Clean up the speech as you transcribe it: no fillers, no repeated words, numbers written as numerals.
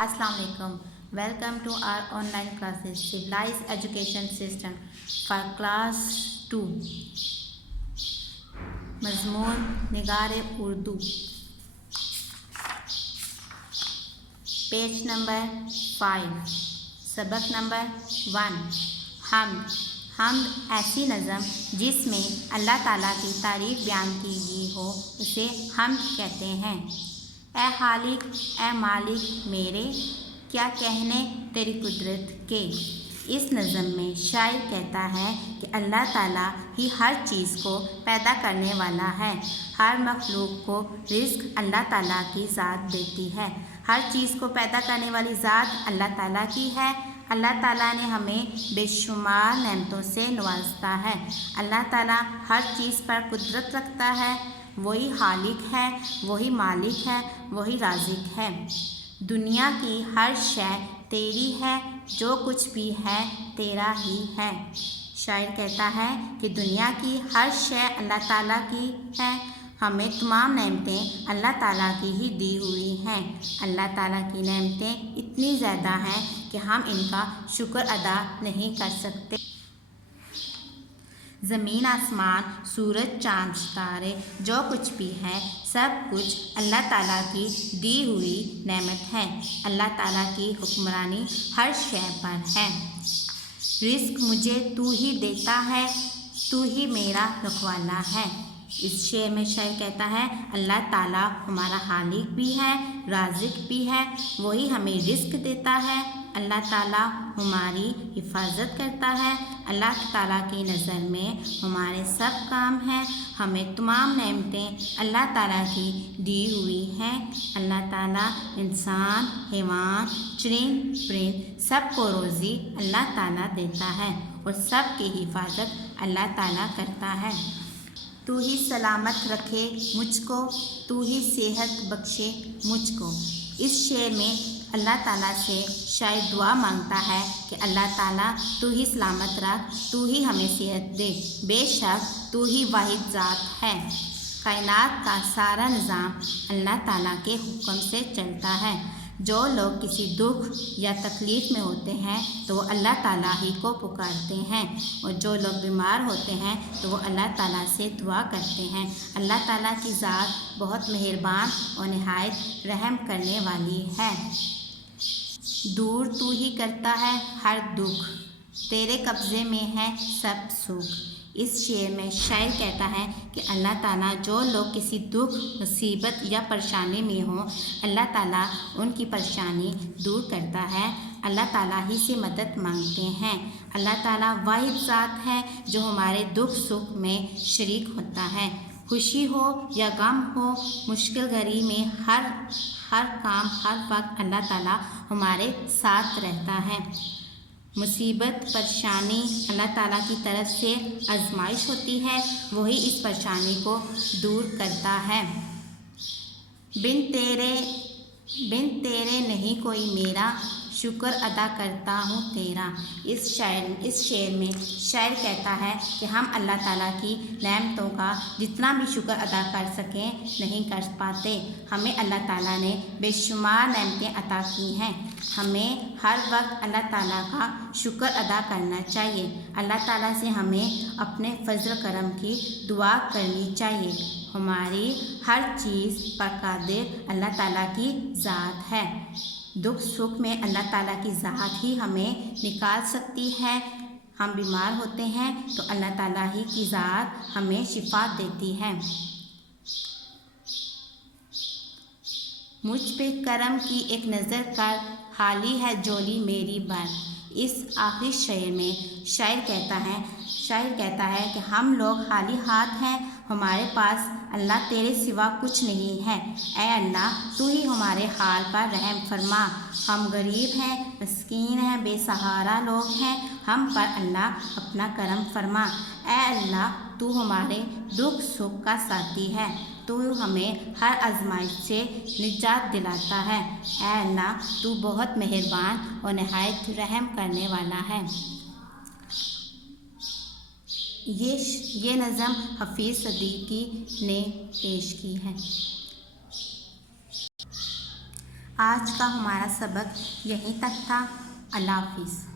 Assalamu alaikum. Welcome to our online classes, Civilized Education System for Class 2. मज़मून निगार Urdu, page number 5, सबक number 1। हमद ऐसी नज़म जिसमें अल्लाह ताला की तारीफ़ बयान की गई हो उसे हमद कहते हैं। ए खालिक ए मालिक मेरे, क्या कहने तेरी कुदरत के। इस नज़म में शायर कहता है कि अल्लाह ताला ही हर चीज़ को पैदा करने वाला है। हर मखलूक को रिज़्क़ अल्लाह ताला की ज़ात देती है। हर चीज़ को पैदा करने वाली ज़ात अल्लाह ताला की है। अल्लाह ताला ने हमें बेशुमार नेमतों से नवाजता है। अल्लाह ताला हर चीज़ पर कुदरत रखता है। वही खालिक है, वही मालिक है, वही राज़िक है। दुनिया की हर शय तेरी है, जो कुछ भी है तेरा ही है। शायर कहता है कि दुनिया की हर शय अल्लाह ताला की है। हमें तमाम नेमतें अल्लाह ताला की ही दी हुई हैं। अल्लाह ताला की नेमतें इतनी ज़्यादा हैं कि हम इनका शुक्र अदा नहीं कर सकते। ज़मीन आसमान, सूरज चाँद सितारे, जो कुछ भी है सब कुछ अल्लाह ताला की दी हुई नेमत है। अल्लाह ताला की हुक्मरानी हर शय पर है। रिज़्क़ मुझे तू ही देता है, तू ही मेरा रखवाला है। इस शेर में शायर कहता है अल्लाह ताला हमारा खालिक भी है, राज़िक भी है, वही हमें रिज़्क़ देता है। अल्लाह ताला हमारी हिफाजत करता है। अल्लाह ताला की नज़र में हमारे सब काम हैं। हमें तमाम नेमतें अल्लाह ताला की दी हुई हैं। अल्लाह ताला इंसान, हैवान, चरिंद परिंद सबको रोज़ी अल्लाह ताला देता है और सब की हिफाजत अल्लाह ताला करता है। तू ही सलामत रखे मुझको, तू ही सेहत बख्शे मुझको। इस शेर में अल्लाह ताला से शायद दुआ मांगता है कि अल्लाह ताला तू ही सलामत रख, तू ही हमें सेहत दे। बेशक तू ही वाहिद ज़ात है। कायनात का सारा निज़ाम अल्लाह ताला के हुक्म से चलता है। जो लोग किसी दुख या तकलीफ़ में होते हैं तो वो अल्लाह ताला ही को पुकारते हैं, और जो लोग बीमार होते हैं तो वो अल्लाह ताला से दुआ करते हैं। अल्लाह ताला की ज़ात बहुत मेहरबान और नहायत रहम करने वाली है। दूर तू ही करता है हर दुख, तेरे कब्ज़े में है सब सुख। इस शेर में शायर कहता है कि अल्लाह ताला जो लोग किसी दुख, मुसीबत या परेशानी में हों, अल्लाह ताला उनकी परेशानी दूर करता है। अल्लाह ताला ही से मदद मांगते हैं। अल्लाह ताला वाहिद ज़ात है जो हमारे दुख सुख में शरीक होता है। खुशी हो या गम हो, मुश्किल घड़ी में हर काम हर वक्त अल्लाह ताला हमारे साथ रहता है। मुसीबत परेशानी अल्लाह ताला की तरफ से आजमाइश होती है, वही इस परेशानी को दूर करता है। बिन तेरे नहीं कोई मेरा, शुक्र अदा करता हूँ तेरा। इस शेर में शायर कहता है कि हम अल्लाह ताला की नेमतों का जितना भी शुक्र अदा कर सकें नहीं कर पाते। हमें अल्लाह ताला ने बेशुमार नेमतें अता की हैं। हमें हर वक्त अल्लाह ताला का शुक्र अदा करना चाहिए। अल्लाह ताला से हमें अपने फजल करम की दुआ करनी चाहिए। हमारी हर चीज़ पर कादिर अल्लाह ताला की ज़ात है। दुख सुख में अल्लाह ताला की ज़ात ही हमें निकाल सकती है। हम बीमार होते हैं तो अल्लाह ताला ही की ज़ात हमें शिफा देती है। मुझ पे करम की एक नज़र कर, खाली है झोली मेरी भर। इस आखिरी शेर में शायर कहता है कि हम लोग खाली हाथ हैं, हमारे पास अल्लाह तेरे सिवा कुछ नहीं है। ऐ अल्लाह तू ही हमारे हाल पर रहम फरमा। हम गरीब हैं, मस्कीन हैं, बेसहारा लोग हैं, हम पर अल्लाह अपना करम फरमा। ऐ अल्लाह तू हमारे दुख सुख का साथी है, तू हमें हर आजमाइश से निजात दिलाता है। ऐ अल्लाह तू बहुत मेहरबान और नहायत रहम करने वाला है। ये नज़म हफीज़ सदीकी ने पेश की है। آج کا ہمارا سبق یہیں تک تھا۔ اللہ حافظ۔